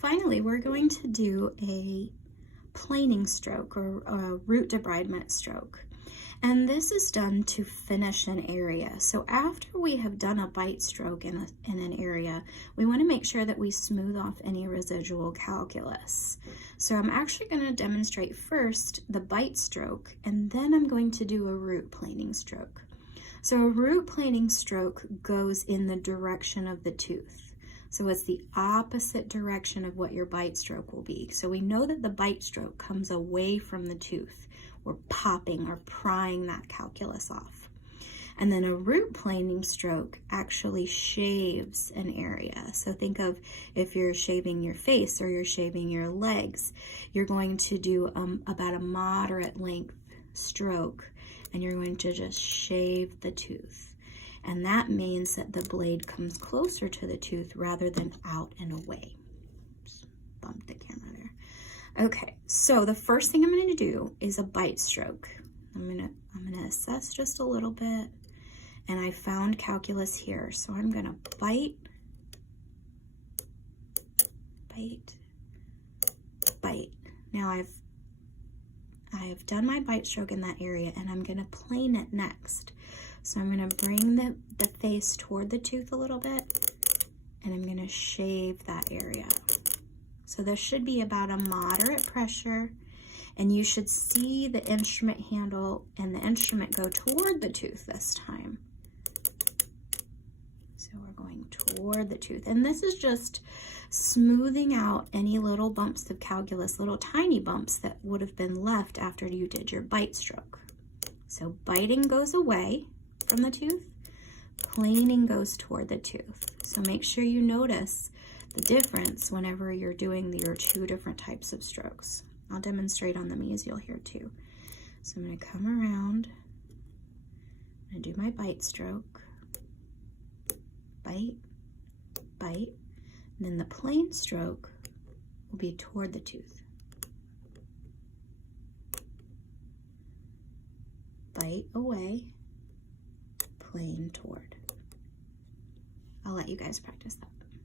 Finally, we're going to do a planing stroke or a root debridement stroke. And this is done to finish an area. So after we have done a bite stroke in an area, we want to make sure that we smooth off any residual calculus. So I'm actually going to demonstrate first the bite stroke, and then I'm going to do a root planing stroke. So a root planing stroke goes in the direction of the tooth. So it's the opposite direction of what your bite stroke will be. So we know that the bite stroke comes away from the tooth. We're popping or prying that calculus off. And then a root planing stroke actually shaves an area. So think of if you're shaving your face or you're shaving your legs, you're going to do about a moderate length stroke, and you're going to just shave the tooth. And that means that the blade comes closer to the tooth rather than out and away. Oops, bumped the camera there. Okay, so the first thing I'm going to do is a bite stroke. I'm gonna assess just a little bit, and I found calculus here. So I'm gonna bite, bite, bite. Now I have done my bite stroke in that area, and I'm gonna plane it next. So I'm gonna bring the face toward the tooth a little bit, and I'm gonna shave that area. So there should be about a moderate pressure, and you should see the instrument handle and the instrument go toward the tooth this time. So we're going toward the tooth. And this is just smoothing out any little bumps of calculus, little tiny bumps that would have been left after you did your bite stroke. So biting goes away from the tooth, planing goes toward the tooth. So make sure you notice the difference whenever you're doing your two different types of strokes. I'll demonstrate on the mesial here too. So I'm going to come around and do my bite stroke, bite, bite, and then the plane stroke will be toward the tooth. Bite away, plane toward. I'll let you guys practice that.